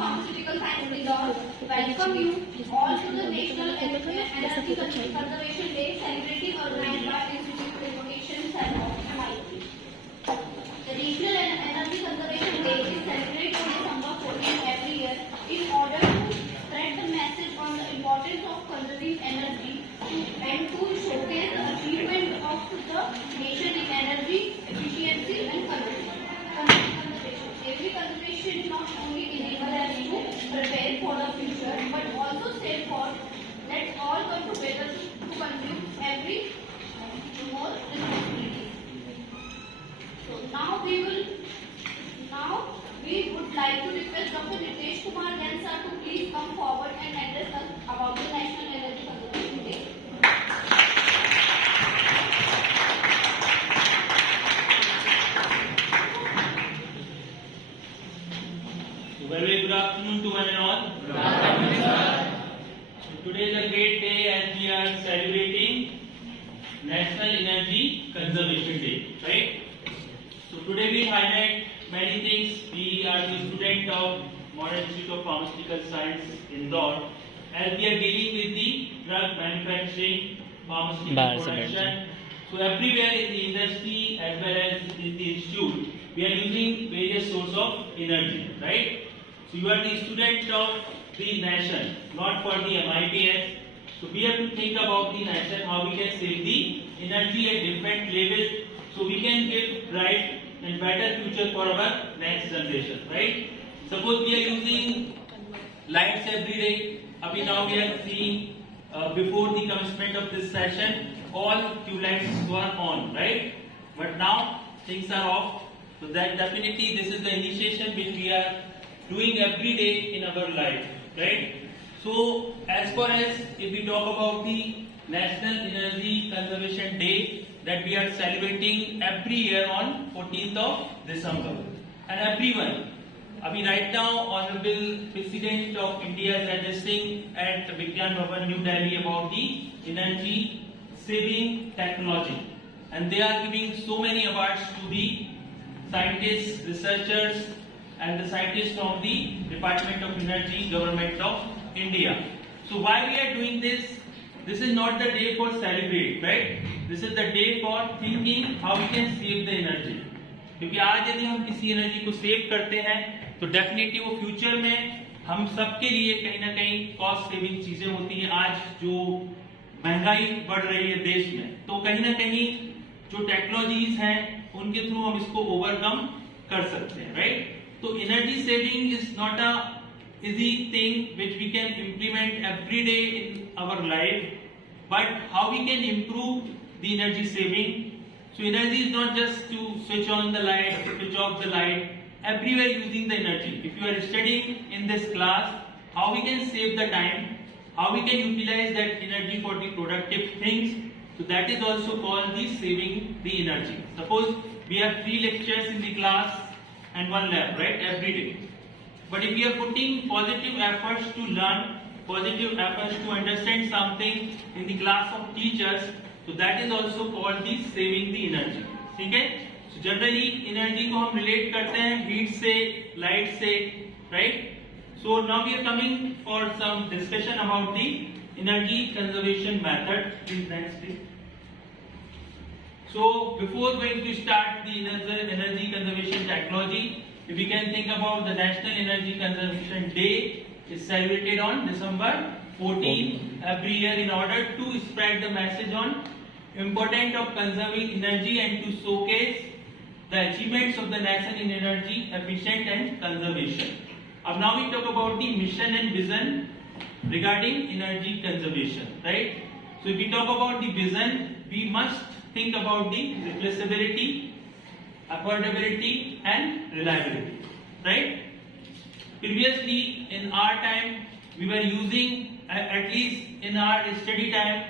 Pharmaceutical Science Indore welcome you all to the National Energy Conservation Day celebrating organized by Institute of Innovation Cell of MIT. The National Energy Conservation Day is celebrated on December 14 every year in order to spread the message on the importance of conserving energy and to showcase the achievement of the nation in energy efficiency and conservation. Every conservation not only enable us to prepare for the future but also save for. Let's all come together to contribute every more responsibility. So now we would like to request Dr. Nitesh Kumar Jain sir to please come forward and address us about the National Energy Conservation Day. Very good afternoon to one and all. Good afternoon, sir. So today is a great day as we are celebrating National Energy Conservation Day, right? So today we highlight many things. We are the student of Modern Institute of Pharmaceutical Science Indore, as we are dealing with the drug manufacturing, pharmaceutical production. So everywhere in the industry as well as in the institute, we are using various sources of energy, right? So you are the student of the nation, not for the MIPS. So we have to think about the nation, how we can save the energy at different levels, so we can give bright and better future for our next generation, right? Suppose we are using lights every day. Abhi now we are seeing before the commencement of this session, all tube lights were on, right? But now things are off. So that definitely this is the initiation which we are doing every day in our life, right? So as far as if we talk about the National Energy Conservation Day that we are celebrating every year on 14th of December, and everyone, I mean right now Honorable President of India is addressing at Vigyan Bhavan, New Delhi about the energy saving technology, and they are giving so many awards to the scientists, researchers and the scientists from the Department of Energy, Government of India. So why we are doing this? This is not the day for celebrate, right? This is the day for thinking how we can save the energy. क्योंकि आज यदि हम किसी energy को save करते हैं तो definitely वो फ्यूचर में हम सबके लिए कहीं ना कहीं कॉस्ट सेविंग चीजें होती हैं. आज जो महंगाई बढ़ रही है देश में, तो कहीं ना कहीं जो टेक्नोलॉजीज हैं उनके थ्रू हम इसको ओवरकम कर सकते हैं, राइट? तो energy saving is not a easy thing which we can implement every day in our life, but how we can improve the energy saving. So energy is not just to switch on the light, switch off the light, everywhere using the energy. If you are studying in this class, how we can save the time, how we can utilize that energy for the productive things, so that is also called the saving the energy. Suppose we have 3 lectures in the class and 1 lab, right, every day. But if we are putting positive efforts to learn, positive efforts to understand something in the class of teachers, so that is also called the saving the energy. ठीक है? So generally energy को हम relate करते हैं heat से, light से, right? So now we are coming for some discussion about the energy conservation method. Please next please. So before going to start the energy conservation technology, if we can think about the National Energy Conservation Day is celebrated on December 14 every year in order to spread the message on importance of conserving energy and to showcase the achievements of the nation in energy efficient and conservation. Now we talk about the mission and vision regarding energy conservation, right? So if we talk about the vision, we must think about the replaceability, affordability and reliability, right? Previously in our time we were using, at least in our study time,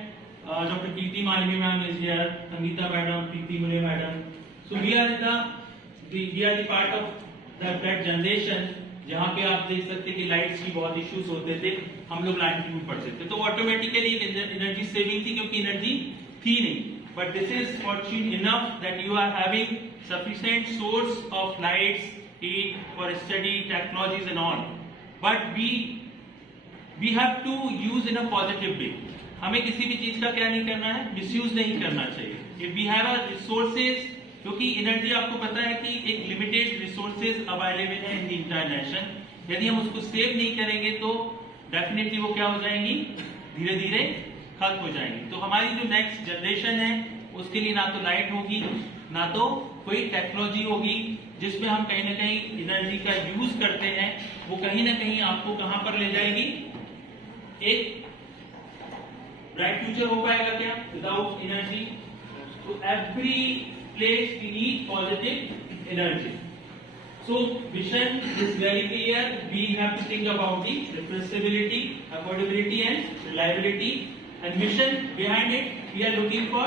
Dr. Kirti Malvi ma'am is here, Sangeeta madam, Preeti Mule madam. So we are the part of that generation जहाँ पे आप देख सकते कि lights की बहुत issues होते थे, हम लोग लाइट में पढ़ते थे, तो ऑटोमेटिकली एनर्जी सेविंग थी क्योंकि एनर्जी थी नहीं. But this is fortune enough that you are having sufficient source of lights, heat for study, technologies and all. but we have to use in a positive way. हमें किसी भी चीज का क्या नहीं करना है, मिसयूज नहीं करना चाहिए। If we have a resources, क्योंकि एनर्जी आपको पता है कि एक लिमिटेड रिसोर्सेज अवेलेबल है इन द इंटरनेशन, यदि हम उसको सेव नहीं करेंगे तो डेफिनेटली वो क्या हो जाएंगी, धीरे धीरे खत्म हो जाएंगी। तो हमारी जो नेक्स्ट जनरेशन है उसके लिए ना तो लाइट होगी, ना तो कोई टेक्नोलॉजी होगी जिसमें हम कहीं ना कहीं एनर्जी का यूज करते हैं, वो कहीं ना कहीं आपको कहां पर ले जाएगी, एक ब्राइट फ्यूचर हो पाएगा क्या विदाउट एनर्जी? तो every place we need positive energy. So vision is very clear. We have to think about the replaceability, affordability and reliability, and mission behind it we are looking for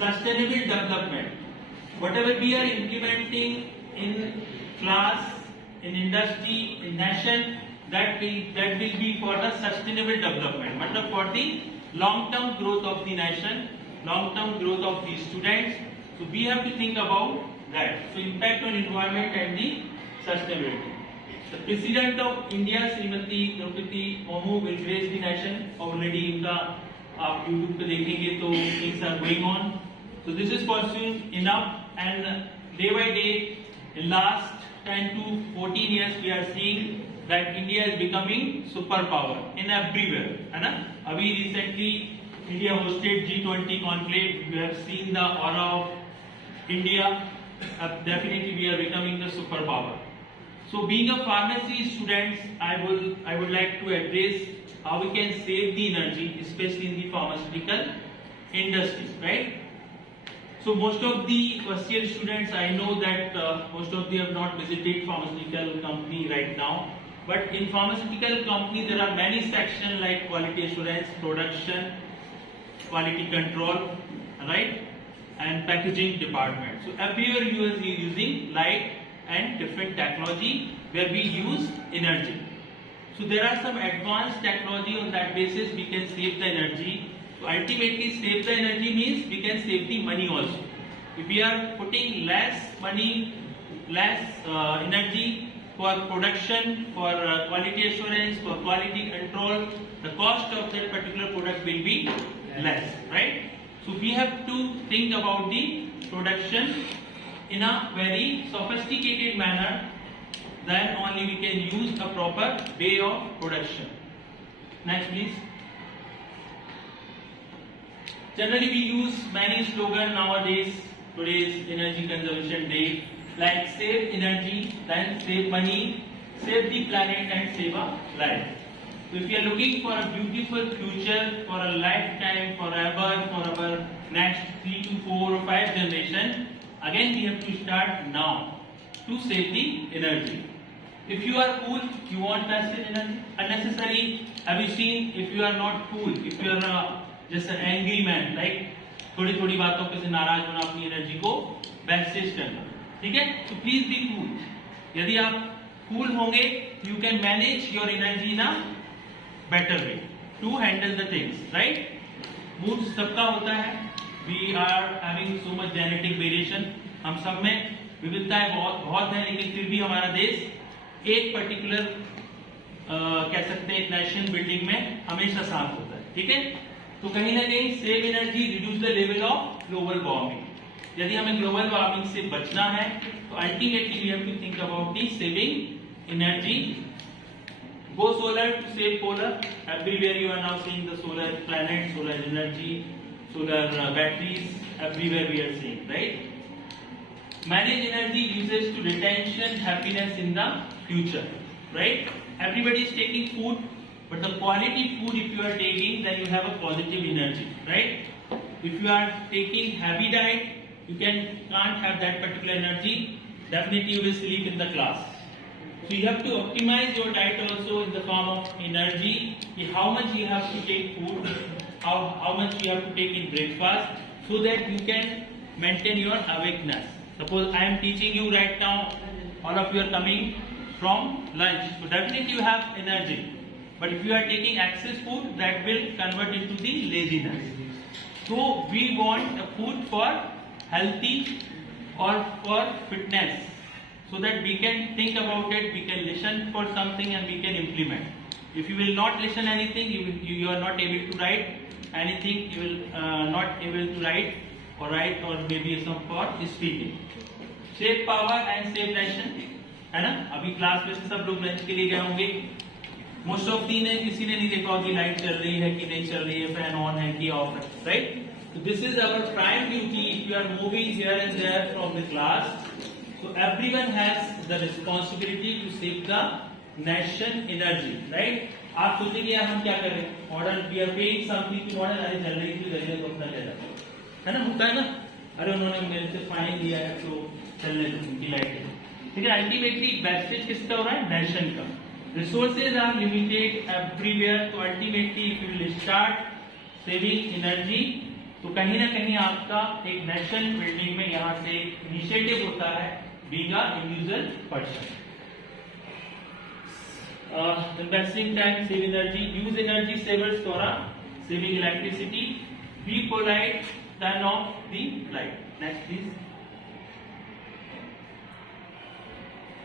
sustainable development. Whatever we are implementing in class, in industry, in nation, that will be for the sustainable development, matlab for the long term growth of the nation, long term growth of the students. So we have to think about that. So impact on environment and the sustainability. The President of India, Srimati Draupadi Murmu, will raise the nation. Already इनका आप YouTube पे देखेंगे तो things are going on. So this is pursuing enough, and day by day, in last 10 to 14 years, we are seeing that India is becoming superpower in everywhere. है ना? अभी recently India hosted G20 conclave. You have seen the aura of India. Definitely we are becoming the superpower. So being a pharmacy students, I would like to address how we can save the energy, especially in the pharmaceutical industry, right? So most of the first year students, I know that most of them have not visited pharmaceutical company right now, but in pharmaceutical company there are many sections like quality assurance, production, quality control, right? And packaging department. So everywhere you are using light and different technology where we use energy. So there are some advanced technology, on that basis we can save the energy. So ultimately save the energy means we can save the money also. If we are putting less money, less energy for production, for quality assurance, for quality control, the cost of that particular product will be less, right? So we have to think about the production in a very sophisticated manner, then only we can use a proper way of production. Next please. Generally we use many slogans nowadays, today's energy conservation day, like save energy, then save money, save the planet and save a life. So if you are looking for a beautiful future, for a lifetime, forever, for our next 3 to 4 or 5 generation, again we have to start now to save the energy. If you are cool, you won't waste energy unnecessarily. Have you seen, if you are not cool, if you are just an angry man, like थोड़ी थोड़ी बातों पे से नाराज होना, अपनी energy को wastage करना, ठीक है? तो प्लीज बी कूल. यदि आप कूल होंगे, you can manage your energy in a better way to handle the things, right? Mood सबका होता है. We are having so much genetic variation. हम सब में विविधताएं बहुत है, लेकिन फिर भी हमारा देश एक पर्टिकुलर कह सकते हैं नेशन बिल्डिंग में हमेशा साथ होता है, ठीक है? तो कहीं ना कहीं save energy, reduce the level of global warming. यदि हमें ग्लोबल वार्मिंग से बचना है तो ultimately we have to think about the saving energy. Go solar to save polar. Everywhere you are now seeing the solar planet, solar energy, solar batteries. Everywhere we are seeing, right? Manage energy usage to retention happiness in the future, right? Everybody is taking food, but the quality food if you are taking, then you have a positive energy, right? If you are taking heavy diet, you can't have that particular energy. Definitely you will sleep in the class. So you have to optimize your diet also in the form of energy. How much you have to take food, how much you have to take in breakfast, so that you can maintain your awakeness. Suppose I am teaching you right now, all of you are coming from lunch, so definitely you have energy. But if you are taking excess food, that will convert into the laziness. So we want a food for healthy or for fitness. so that we can think about it, we can listen for something and we can implement. If you will not listen anything, you are not able to write anything, you will not able to write or maybe some for speaking. Save power and save nation, है ना? अभी class में से सब लोग lunch के लिए गए होंगे, मोस्ट ऑफ दी ने किसी ने नहीं देखा होगी लाइट चल रही है कि नहीं चल रही है, फैन ऑन है कि ऑफ है, right? So this is our prime duty. If you are moving here and there from the class, so everyone has the responsibility to save the nation energy, right? आप सोचेंगे यार हम क्या कर रहे हैं, modern we are paying something to modern, अरे चल रही थी जरिए तो अपना चला, है ना? होता है ना, अरे उन्होंने मेरे से फाइन लिया है तो चलने दो उनकी लाइट है, लेकिन अल्टीमेटली वेस्टेज किसका हो रहा है? नेशन का. रिसोर्सेज आर लिमिटेड एवरीवेयर, तो ultimately if you will start saving energy तो कहीं ना कहीं आपका एक नेशन बिल्डिंग में यहाँ से इनिशिएटिव होता है being a individual person. Investing time, save energy, use energy savers द्वारा saving electricity, be polite, turn off the light. Next please.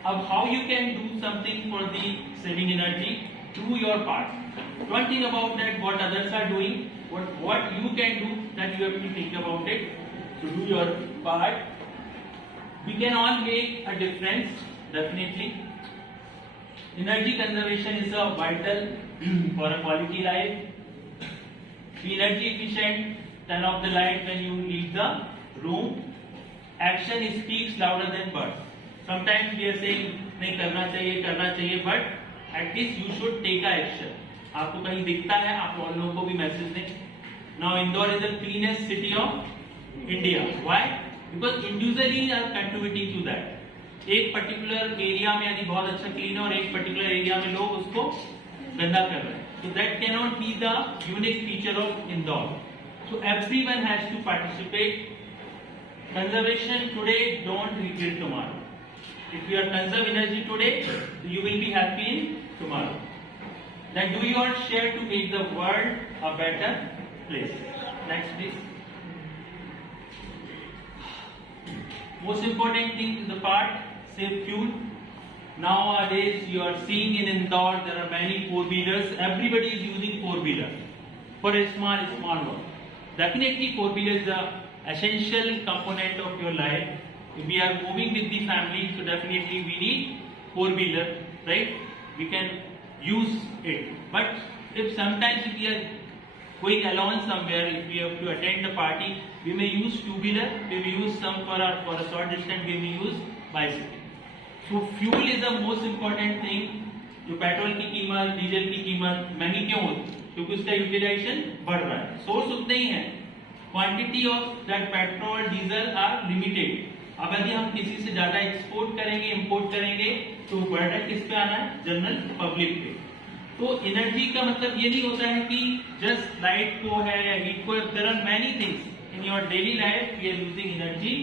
अब how you can do something for the saving energy? Do your part. Don't think about that what others are doing. What you can do, that you have to think about it. So do your part. We can all make a difference, definitely. Energy conservation is a vital for a quality life. Be energy efficient. Turn off the light when you leave the room. Action speaks louder than words. Sometimes we are saying नहीं करना चाहिए, but at least you should take a action. आपको कहीं दिखता है, आप और लोगों को भी मैसेज दें. Now Indore is the cleanest city of India. Why? Because individually are contributing to that. एक पर्टिकुलर एरिया में यदि बहुत अच्छा क्लीन है और एक पर्टिकुलर एरिया में लोग उसको गंदा कर रहे हैं, so that cannot be the unique feature of Indore. So everyone has to participate. Conservation today, don't regret tomorrow. If you are conserve energy today, you will be happy in tomorrow. Then do your share to make the world a better place. Next please. Most important thing is the part save fuel. Nowadays you are seeing in Indore there are many four-wheelers. Everybody is using four-wheeler for a small work. Definitely four-wheeler is the essential component of your life. If we are moving with the family, so definitely we need four-wheeler, right? We can use it. But if sometimes if we are going alone somewhere, if we have to attend a party, we may use two-wheeler, we may use some for a short distance, we may use bicycle. So fuel is the most important thing. जो petrol की कीमत, diesel की कीमत महंगी क्यों होती? क्योंकि उसका यूटिलाइजेशन बढ़ रहा है. सोर्स उतने ही है, quantity of that petrol diesel are limited. अब यदि हम किसी से ज्यादा एक्सपोर्ट करेंगे, इंपोर्ट करेंगे, तो बर्डन किस पे आना है? जनरल पब्लिक पे. तो एनर्जी का मतलब ये नहीं होता है कि जस्ट लाइट को है या हीट को. There are many things in your daily life. We are using energy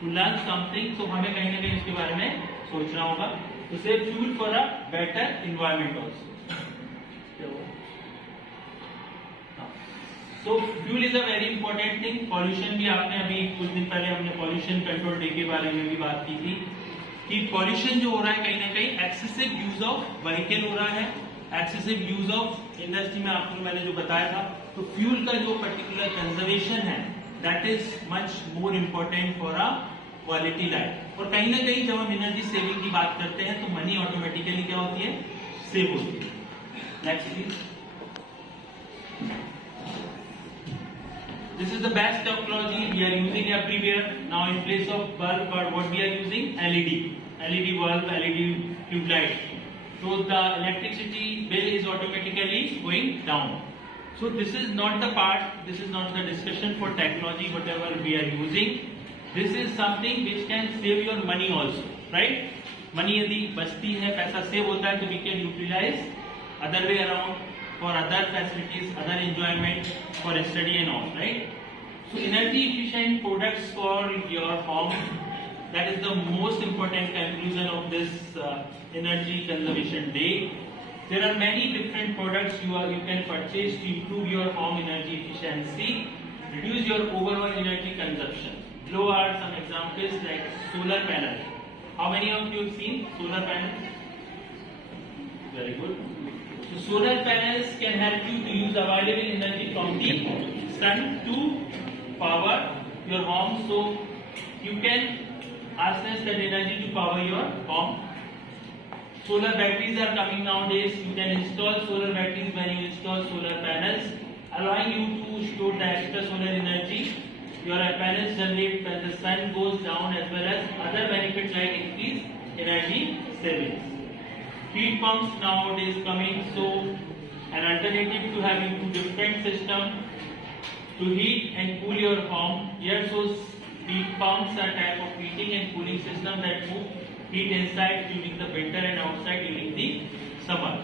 to learn something, तो हमें कहीं ना कहीं इसके बारे में सोचना होगा. तो save fuel for a better environment also. So fuel is a very important thing. Pollution भी आपने अभी कुछ दिन पहले हमने पॉल्यूशन कंट्रोल डे के बारे में भी बात की थी कि पॉल्यूशन जो हो रहा है कहीं ना कहीं एक्सेसिव यूज ऑफ व्हीकल हो रहा है, एक्सेसिव यूज ऑफ इंडस्ट्री में आपको मैंने जो बताया था. तो फ्यूल का जो पर्टिकुलर कंजर्वेशन है that is much more important for a quality life. और कहीं ना कहीं जब हम एनर्जी सेविंग की बात करते हैं तो मनी ऑटोमेटिकली क्या होती है? सेव होती है. Next please. This is the best technology we are using everywhere. Now in place of bulb, what we are using? LED bulb, LED tube light. So the electricity bill is automatically going down. So this is not the part, this is not the discussion for technology, whatever we are using. This is something which can save your money also, right? Money यदि बचती है, पैसा save होता है, तो we can utilize other way around for other facilities, other enjoyment, for study and all, right? So energy efficient products for your home, that is the most important conclusion of this energy conservation day. There are many different products you can purchase to improve your home energy efficiency, reduce your overall energy consumption. Below are some examples like solar panel. How many of you have seen solar panels? Very good. So solar panels can help you to use available energy from the sun to power your home. So you can access that energy to power your home. Solar batteries are coming nowadays. You can install solar batteries when you install solar panels, allowing you to store the extra solar energy. Your panels generate when the sun goes down, as well as other benefits like increased energy savings. Heat pumps nowadays coming, so an alternative to having two different systems to heat and cool your home. Here, so heat pumps are type of heating and cooling system that move heat inside during the winter and outside during the summer.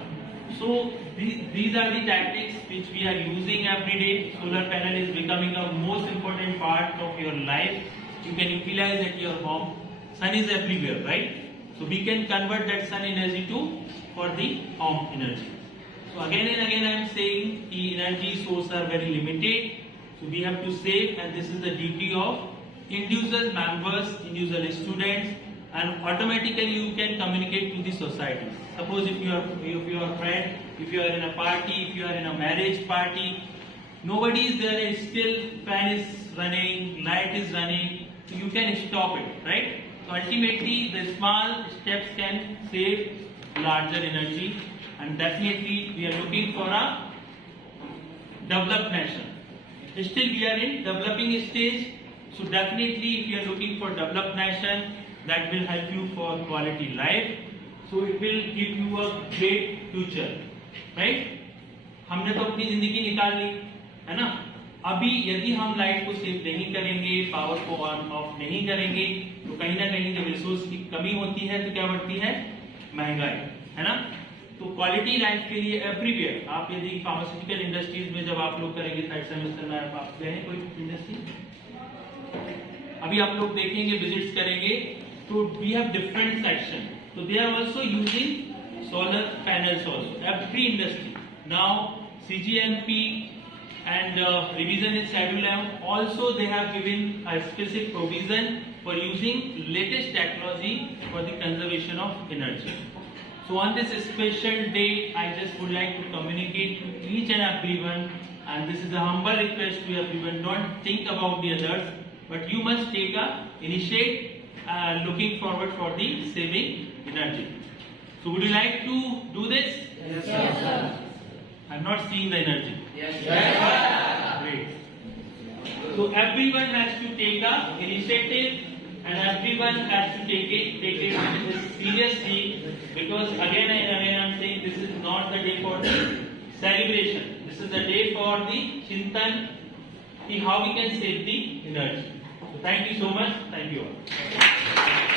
So these are the tactics which we are using every day. Solar panel is becoming a most important part of your life. You can utilize at your home. Sun is everywhere, right? So we can convert that sun energy for the home energy. So again and again I am saying the energy sources are very limited. So we have to save, and this is the duty of individual members, individual students, and automatically you can communicate to the society. Suppose if you are a friend, if you are in a party, if you are in a marriage party, nobody is there and still fan is running, light is running, so you can stop it, right? So ultimately the small steps can save larger energy, and definitely we are looking for a developed nation. Still we are in developing stage, so definitely if you are looking for developed nation, that will help you for quality life. So it will give you a great future, right? हमने तो अपनी जिंदगी निकाल ली, है ना? अभी यदि हम लाइट को सेव नहीं करेंगे, पावर को ऑन ऑफ नहीं करेंगे, तो कहीं ना कहीं जब रिसोर्स की कमी होती है तो क्या बढ़ती है? महंगाई, है ना? तो क्वालिटी लाइफ के लिए एवरीवेयर, आप यदि फार्मास्यूटिकल इंडस्ट्रीज में जब आप लोग करेंगे थर्ड सेमेस्टर में, आप गए हैं कोई इंडस्ट्री? अभी आप लोग देखेंगे, विजिट्स करेंगे, तो we have different section. So they are also using solar panels also. Every industry now CGMP and revision in schedule M also they have given a specific provision for using latest technology for the conservation of energy. So on this special day, I just would like to communicate to each and everyone, and this is a humble request to everyone. Don't think about the others, but you must take a initiate. Looking forward for the saving energy. So would you like to do this? Yes, sir. I'm not seeing the energy. Yes, sir. Great. So everyone has to take a initiative, and everyone has to take it seriously, because again and again I'm saying this is not the day for the celebration. This is the day for the Chintan, how we can save the energy. So thank you so much. Thank you all.